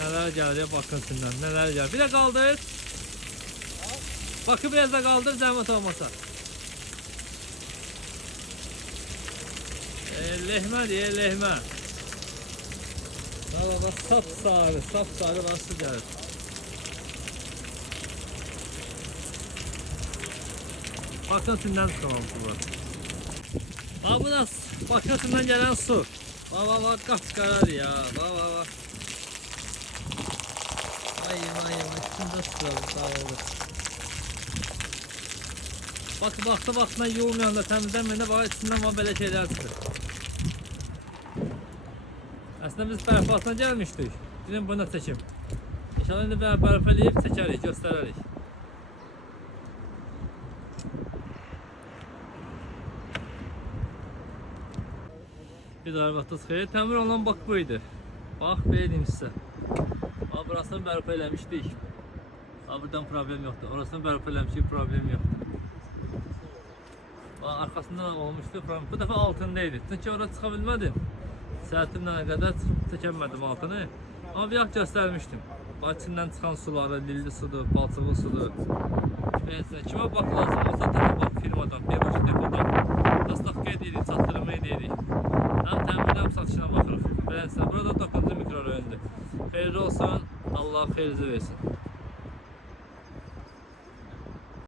neler gəlir Bakın içindən, nələr gəlir. Bir də qaldır. Bakı biraz da qaldır, zəhmət olmasa. Lehmə deyə, lehmə. Bak, sap-sarı nasıl gəlir. Bakın içindən çıxalan su var. Bu da bakın içindən gələn su. Bak, qaç-qarar ya. Bak. Ayım, üstündə sıralı, sağ olun. Bak, vaxtına yuvmayanda, təmizlənməyəndə, bax, içindən var belə şeylər çıxır. Əslində biz bərfasına gəlmişdik. Dedim buna çəkim. İnşallah indi bərf eləyib çəkərik, göstərərik. Bir daha vaxtda çıxır. Təmir olunan bax bu idi. Bax, belə deyim sizə. Burasını bərpa eləmişdik. Buradan problem yoxdur. Orasını bərpa eləmişdik, problem yoxdur. Arkasında olmuşdu. Bu dəfə altındaydı. Çünki orada çıxa bilmədim. Səhətimlə qədər çəkəmədim altını. Amma bir vaxt göstərmişdim. İçindən çıxan suları, lilli sudur, palçıqlı sudur. Kimə bax lazım olsa bax firmadan, birbaşa depodan. Dastavka edirik, çatdırma edirik. Həm təmirdən satışına baxırıq. Burada 9-cu mikrorayondur. Xeyirli olsun, Allah xeyirli versin.